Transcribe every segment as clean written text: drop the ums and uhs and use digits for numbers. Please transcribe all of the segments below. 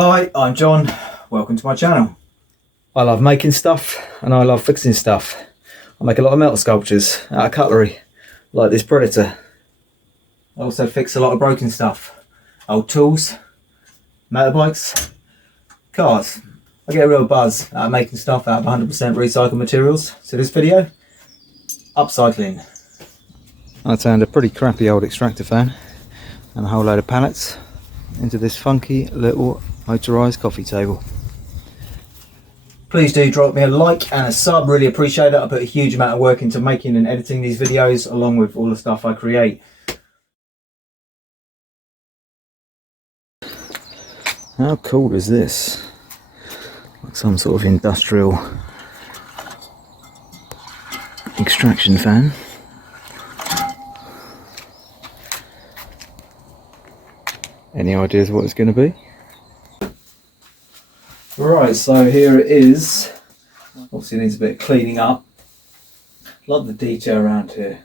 Hi, I'm John. Welcome to my channel. I love making stuff and I love fixing stuff. I make a lot of metal sculptures out of cutlery, like this Predator. I also fix a lot of broken stuff. Old tools, motorbikes, cars. I get a real buzz out of making stuff out of 100% recycled materials. So this video, upcycling. I turned a pretty crappy old extractor fan and a whole load of pallets into this funky little motorised coffee table. Please do drop me a like and a sub, really appreciate it. I put a huge amount of work into making and editing these videos along with all the stuff I create. How cool is this? Like some sort of industrial extraction fan. Any ideas what it's going to be? Right, so here it is. Obviously it needs a bit of cleaning up. Love the detail around here.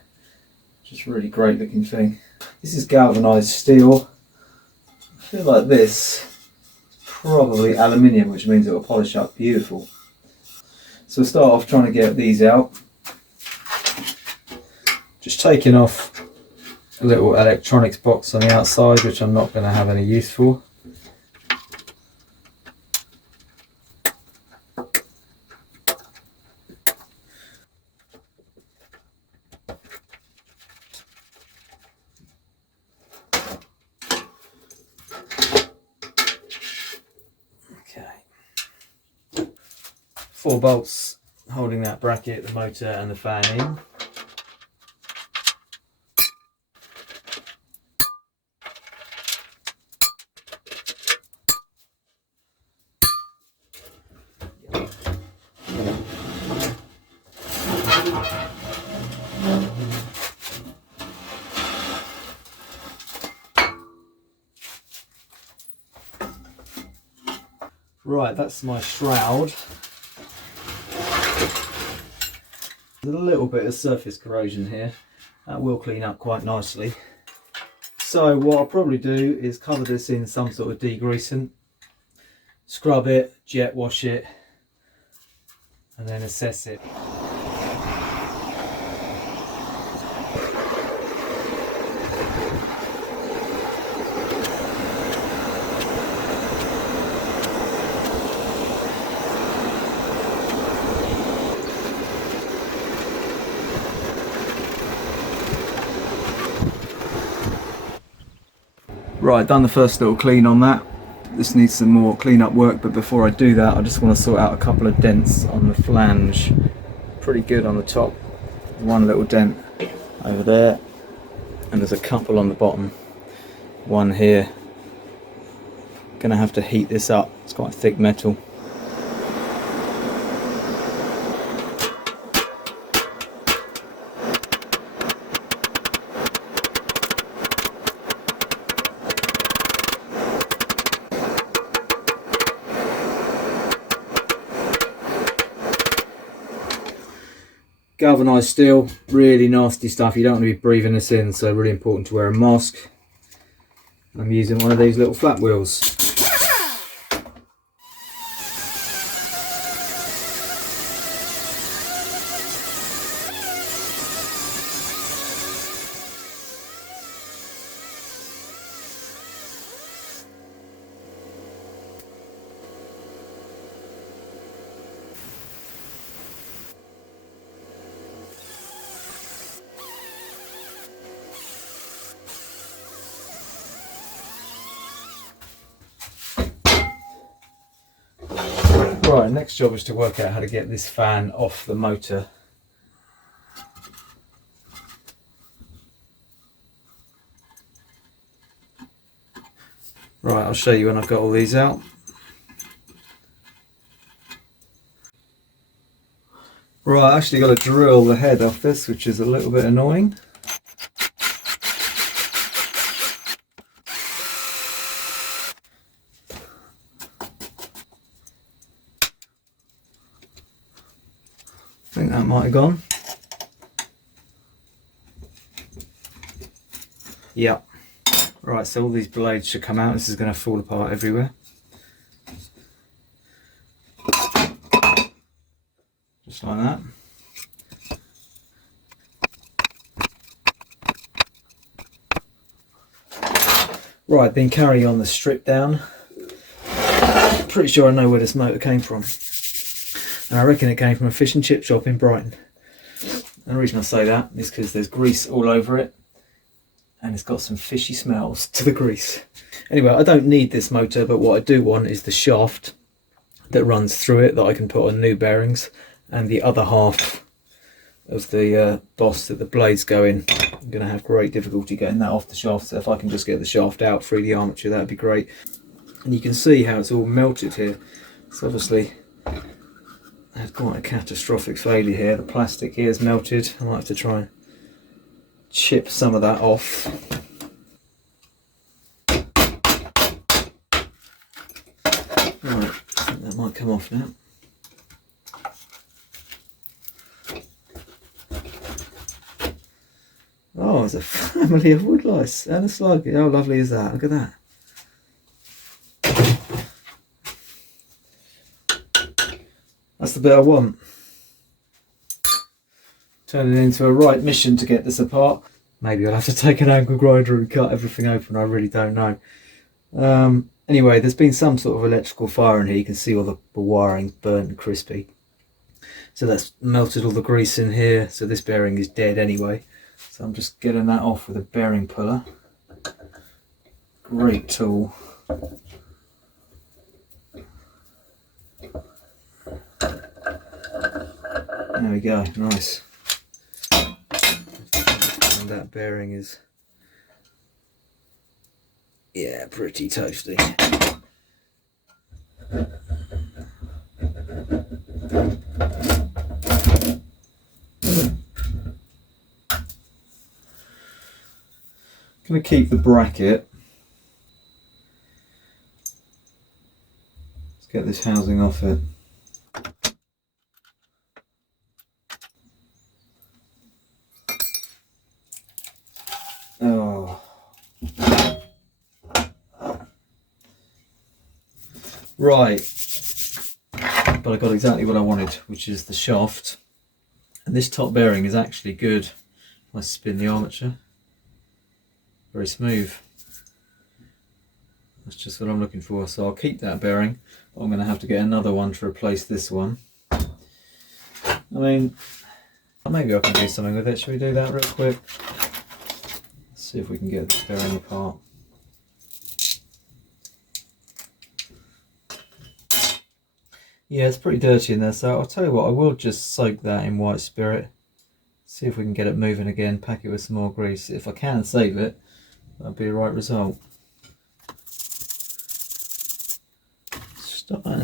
Just really great looking thing. This is galvanised steel. I feel like this is probably aluminium, which means it will polish up beautiful. So we'll start off trying to get these out. Just taking off a little electronics box on the outside, which I'm not going to have any use for. Okay. 4 bolts holding that bracket, the motor and the fan in. Right, that's my shroud. There's a little bit of surface corrosion here. That will clean up quite nicely. So what I'll probably do is cover this in some sort of degreasant, scrub it, jet wash it, and then assess it. Right, done the first little clean on that. This needs some more clean-up work, but before I do that I just want to sort out a couple of dents on the flange. Pretty good on the top. One little dent over there, and there's a couple on the bottom. One here. Gonna have to heat this up, it's quite thick metal. Galvanised steel, really nasty stuff. You don't want to be breathing this in, so really important to wear a mask. I'm using one of these little flat wheels. Right, next job is to work out how to get this fan off the motor. Right, I'll show you when I've got all these out. Right, I actually got to drill the head off this, which is a little bit annoying. I think that might have gone. Yep. Right, so all these blades should come out. This is going to fall apart everywhere. just like that. Right, been carrying on the strip down. Pretty sure I know where this motor came from. And I reckon it came from a fish and chip shop in Brighton. And the reason I say that is because there's grease all over it. And it's got some fishy smells to the grease. Anyway, I don't need this motor, but what I do want is the shaft that runs through it that I can put on new bearings, and the other half of the boss that the blades go in. I'm going to have great difficulty getting that off the shaft, so if I can just get the shaft out, free the armature, that'd be great. And you can see how it's all melted here. It's obviously had quite a catastrophic failure here. The plastic here is melted. I might have to try and chip some of that off. Right, I think that might come off now. Oh, there's a family of wood lice and a slug. How lovely is that? Look at that. That's the bit I want. Turning into a right mission to get this apart. Maybe I'll have to take an angle grinder and cut everything open. I really don't know. Anyway, there's been some sort of electrical fire in here. You can see all the wiring burnt and crispy. So that's melted all the grease in here. So this bearing is dead anyway. So I'm just getting that off with a bearing puller. Great tool. There we go, nice. And that bearing is, yeah, pretty toasty. Going to keep the bracket. Let's get this housing off it. Oh. Right. But I got exactly what I wanted, which is the shaft. And this top bearing is actually good. I spin the armature. Very smooth. That's just what I'm looking for. So I'll keep that bearing. I'm going to have to get another one to replace this one. I mean, maybe I can do something with it. Shall we do that real quick? Let's see if we can get this bearing apart. Yeah, it's pretty dirty in there, so I'll tell you what, I will just soak that in white spirit. See if we can get it moving again, pack it with some more grease. If I can save it, that'll be the right result.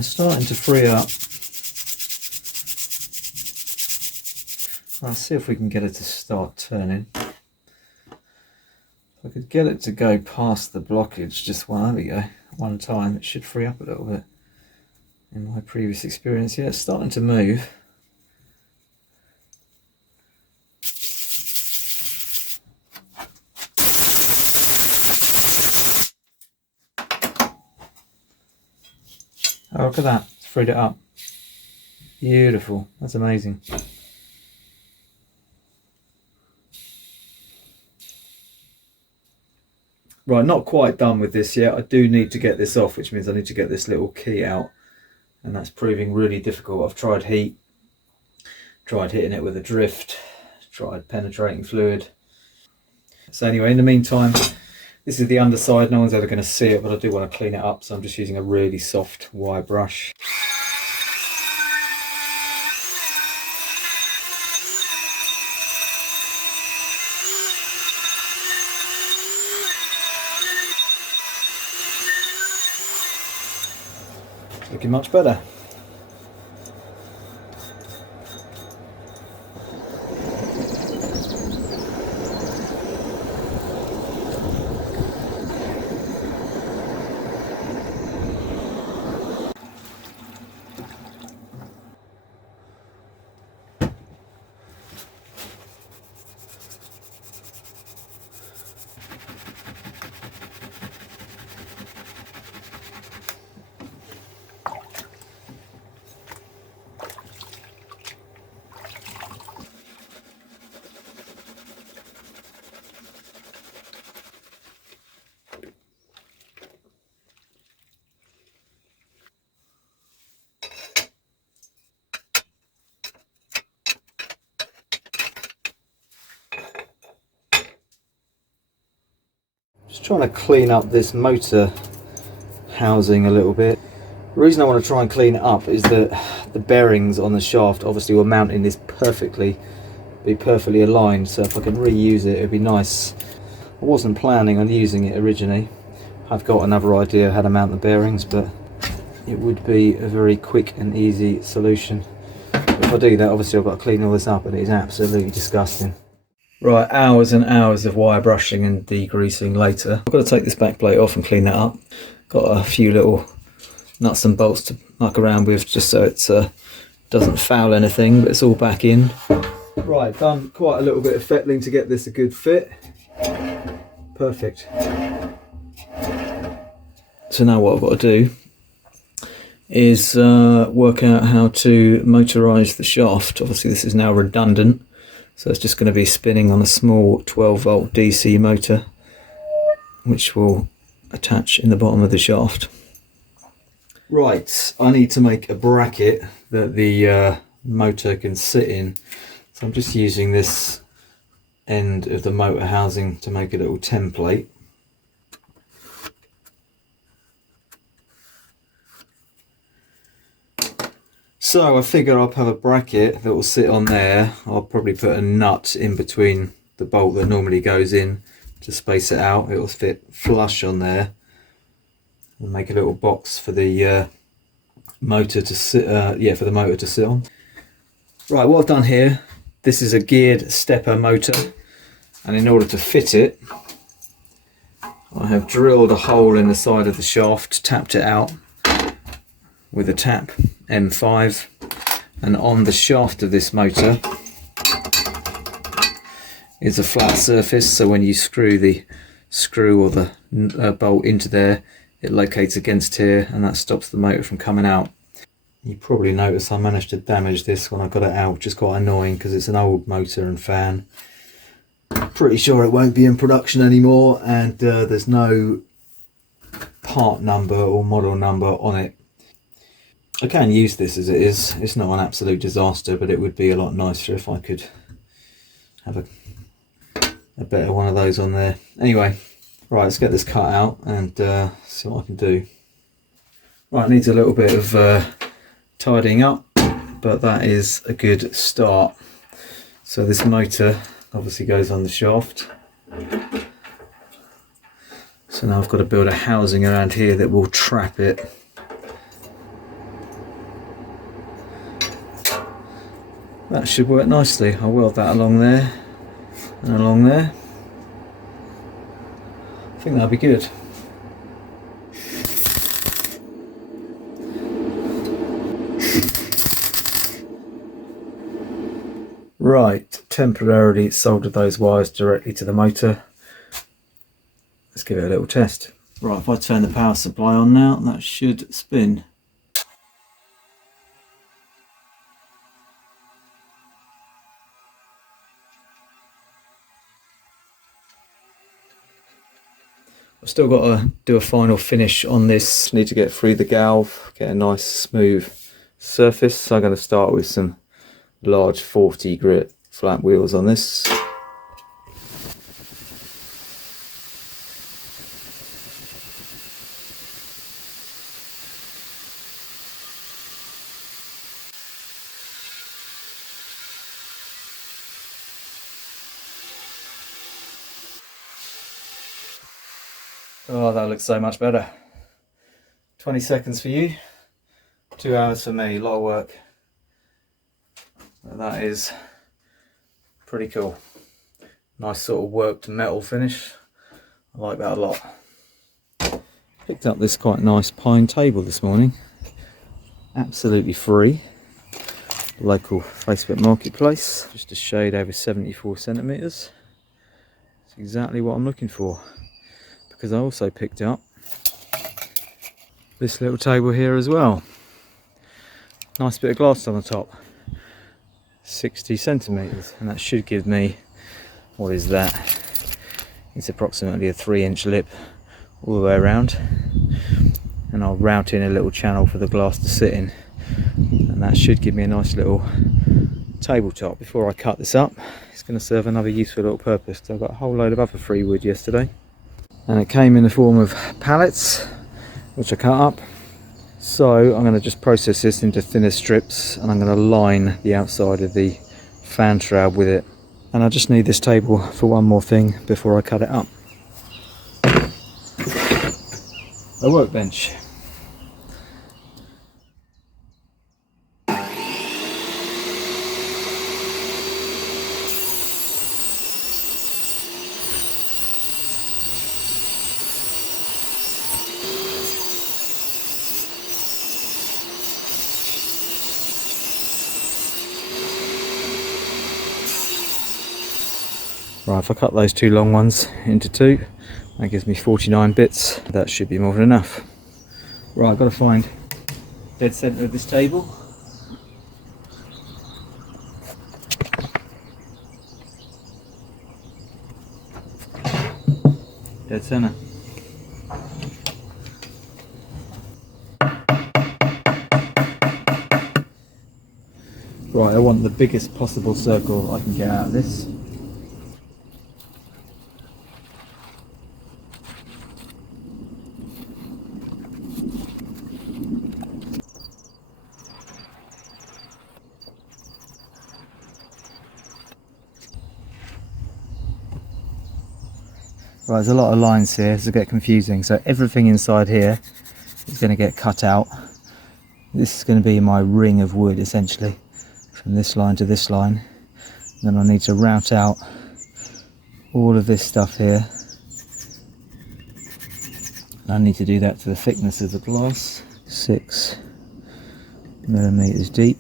Starting to free up. I'll see if we can get it to start turning. If I could get it to go past the blockage just one time, it should free up a little bit. In my previous experience, yeah, it's starting to move. Oh, look at that, it's freed it up. Beautiful, that's amazing. Right, not quite done with this yet. I do need to get this off, which means I need to get this little key out. And that's proving really difficult. I've tried heat, tried hitting it with a drift, tried penetrating fluid. So anyway, in the meantime, this is the underside. No one's ever going to see it, but I do want to clean it up. So I'm just using a really soft wire brush. Looking much better. trying to clean up this motor housing a little bit. The reason I want to try and clean it up is that the bearings on the shaft obviously were mounting this perfectly, be perfectly aligned, so if I can reuse it, it'd be nice. I wasn't planning on using it originally. I've got another idea how to mount the bearings, but it would be a very quick and easy solution. If I do that, obviously I've got to clean all this up, and it is absolutely disgusting. Right, hours and hours of wire brushing and degreasing later. I've got to take this back plate off and clean that up. Got a few little nuts and bolts to muck around with just so it doesn't foul anything, but it's all back in. Right, done quite a little bit of fettling to get this a good fit. Perfect. So now what I've got to do is work out how to motorise the shaft. Obviously this is now redundant, so it's just going to be spinning on a small 12 volt DC motor, which will attach in the bottom of the shaft. Right, I need to make a bracket that the motor can sit in, so I'm just using this end of the motor housing to make a little template. So I figure I'll have a bracket that will sit on there. I'll probably put a nut in between the bolt that normally goes in to space it out. It will fit flush on there, and make a little box for the motor to sit. For the motor to sit on. Right, what I've done here. This is a geared stepper motor, and in order to fit it, I have drilled a hole in the side of the shaft, tapped it out with a tap M5, and on the shaft of this motor is a flat surface, so when you screw the screw or the bolt into there, it locates against here, and that stops the motor from coming out. You probably notice I managed to damage this when I got it out, which is quite annoying because it's an old motor and fan. Pretty sure it won't be in production anymore, and there's no part number or model number on it. I can use this as it is. It's not an absolute disaster, but it would be a lot nicer if I could have a better one of those on there. Anyway, right, let's get this cut out and see what I can do. Right, it needs a little bit of tidying up, but that is a good start. So this motor obviously goes on the shaft. So now I've got to build a housing around here that will trap it. That should work nicely. I'll weld that along there and along there. I think that'll be good. Right, temporarily soldered those wires directly to the motor. Let's give it a little test. Right, if I turn the power supply on now, that should spin. I've still got to do a final finish on this. Need to get through the galv, get a nice smooth surface. So I'm going to start with some large 40 grit flat wheels on this. Oh, that looks so much better. 20 seconds for you, 2 hours for me, a lot of work. But that is pretty cool. Nice sort of worked metal finish. I like that a lot. Picked up this quite nice pine table this morning. Absolutely free. Local Facebook marketplace. Just a shade over 74 centimetres. It's exactly what I'm looking for. Because I also picked up this little table here as well. Nice bit of glass on the top. 60 centimetres, and that should give me, what is that? It's approximately a 3-inch lip all the way around, and I'll route in a little channel for the glass to sit in, and that should give me a nice little tabletop. Before I cut this up, it's going to serve another useful little purpose. So I've got a whole load of other free wood yesterday. and it came in the form of pallets, which I cut up. So I'm going to just process this into thinner strips, and I'm going to line the outside of the fan shroud with it. And I just need this table for one more thing before I cut it up. A workbench. Right, if I cut those two long ones into two, that gives me 49 bits. That should be more than enough. Right, I've got to find dead centre of this table. Dead centre. Right, I want the biggest possible circle I can get out of this. Right, there's a lot of lines here, so it get confusing. So everything inside here is going to get cut out. This is going to be my ring of wood, essentially, from this line to this line. Then I need to route out all of this stuff here. And I need to do that to the thickness of the glass, 6 millimeters deep.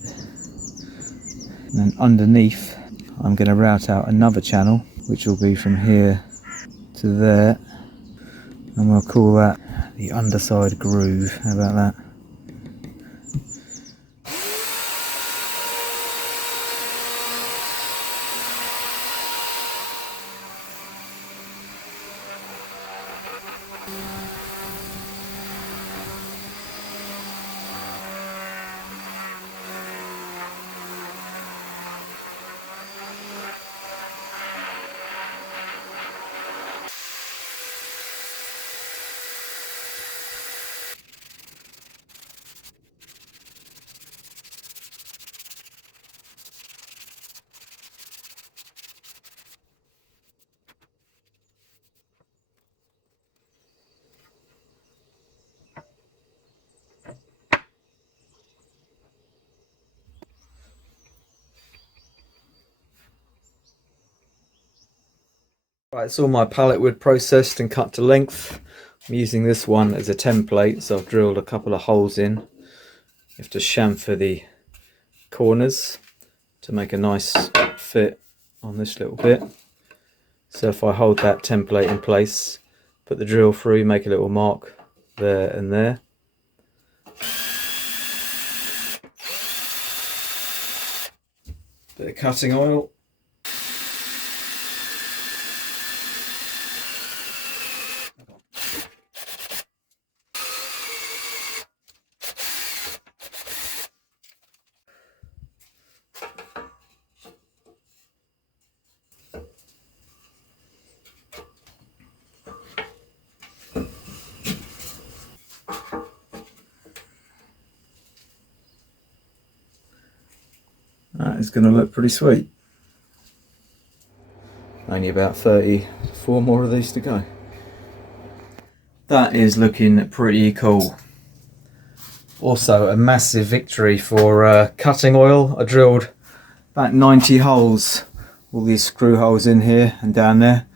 And then underneath, I'm going to route out another channel, which will be from here to there, and we'll call that the underside groove. How about that? Right, it's all my pallet wood processed and cut to length. I'm using this one as a template, so I've drilled a couple of holes in. You have to chamfer the corners to make a nice fit on this little bit. So if I hold that template in place, put the drill through, make a little mark there and there. Bit of cutting oil. That is going to look pretty sweet. Only about 34 more of these to go. That is looking pretty cool. Also a massive victory for cutting oil. I drilled about 90 holes, all these screw holes in here and down there.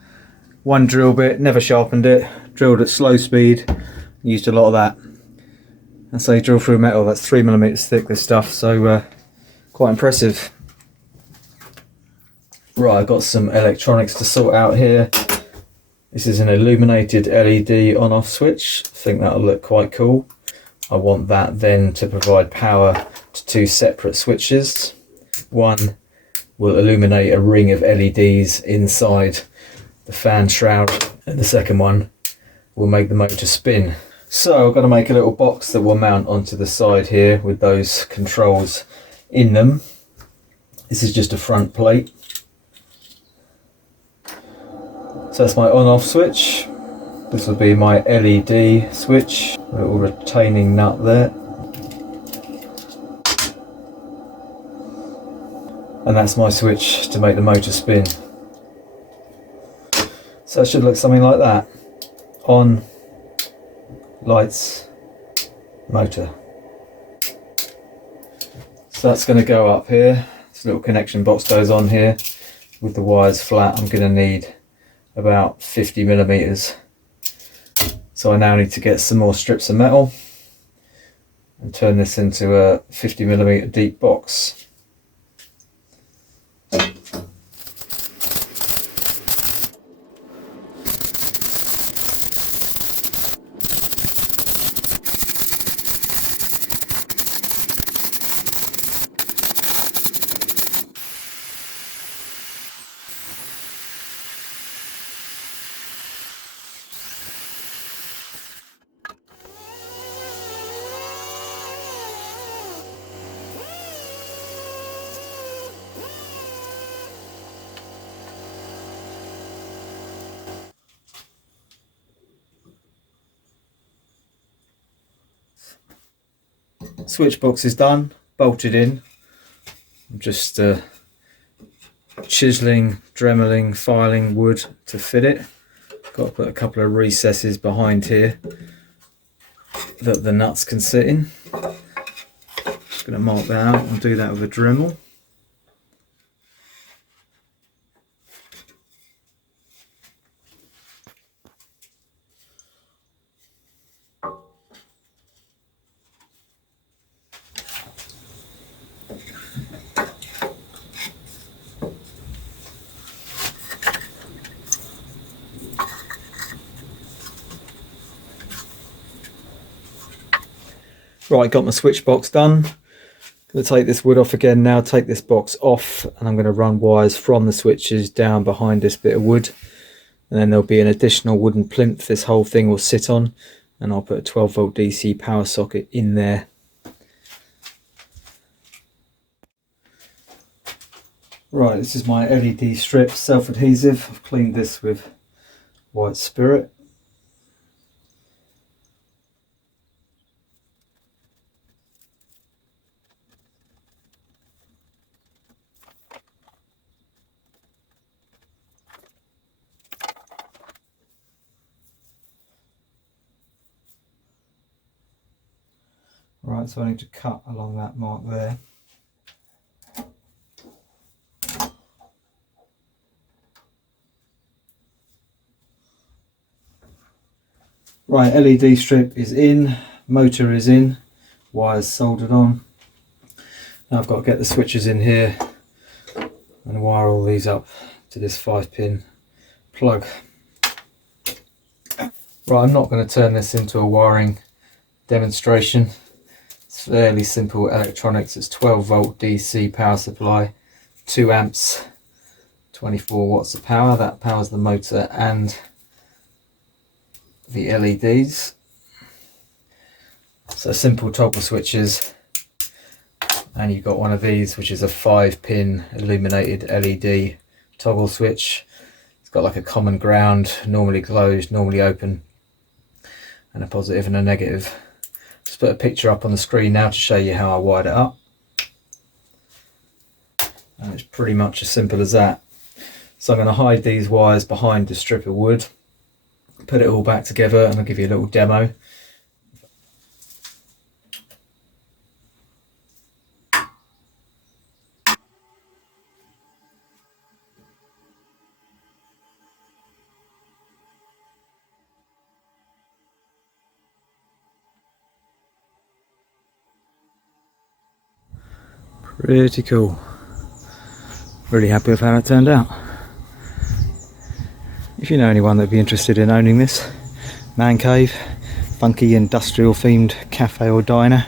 One drill bit, never sharpened it, drilled at slow speed, used a lot of that. And so you drill through metal that's 3 millimeters thick, this stuff, so quite impressive. Right, I've got some electronics to sort out here. This is an illuminated LED on-off switch. I think that'll look quite cool. I want that then to provide power to two separate switches. One will illuminate a ring of LEDs inside the fan shroud, and the second one will make the motor spin. So I've got to make a little box that will mount onto the side here with those controls in them. This is just a front plate. So that's my on-off switch. This will be my LED switch, a little retaining nut there. And that's my switch to make the motor spin. So it should look something like that. On, lights, motor. So that's going to go up here. This little connection box goes on here. With the wires flat, I'm going to need about 50 millimeters. So I now need to get some more strips of metal and turn this into a 50 millimeter deep box. Switch box is done, bolted in. I'm just chiseling, dremeling, filing wood to fit it. Got to put a couple of recesses behind here that the nuts can sit in. Just going to mark that out and do that with a Dremel. Right, got my switch box done. Going to take this wood off again now, take this box off, and I'm going to run wires from the switches down behind this bit of wood. And then there'll be an additional wooden plinth this whole thing will sit on, and I'll put a 12 volt DC power socket in there. Right, this is my LED strip, self-adhesive. I've cleaned this with white spirit. Right, so I need to cut along that mark there. Right, LED strip is in, motor is in, wires soldered on. Now I've got to get the switches in here and wire all these up to this 5-pin plug. Right, I'm not going to turn this into a wiring demonstration. It's fairly simple electronics. It's 12 volt DC power supply, 2 amps, 24 watts of power. That powers the motor and the LEDs. So simple toggle switches, and you've got one of these which is a 5-pin illuminated LED toggle switch. It's got like a common ground, normally closed, normally open, and a positive and a negative. Just put a picture up on the screen now to show you how I wired it up, and it's pretty much as simple as that. So I'm going to hide these wires behind the strip of wood, put it all back together, and I'll give you a little demo. Pretty cool. Really happy with how it turned out. If you know anyone that'd be interested in owning this man cave, funky industrial themed cafe or diner,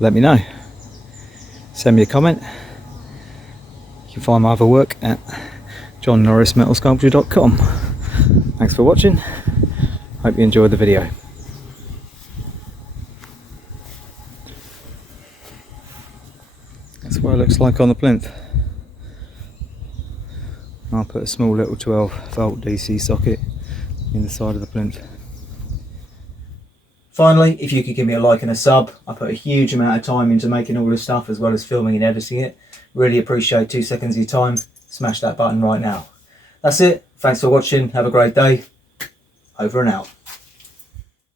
let me know. Send me a comment. You can find my other work at johnnorrismetalsculpture.com. Thanks for watching. Hope you enjoyed the video. That's what it looks like on the plinth. I'll put a small little 12-volt DC socket in the side of the plinth. Finally, if you could give me a like and a sub. I put a huge amount of time into making all this stuff as well as filming and editing it. Really appreciate 2 seconds of your time. Smash that button right now. That's it. Thanks for watching. Have a great day. Over and out.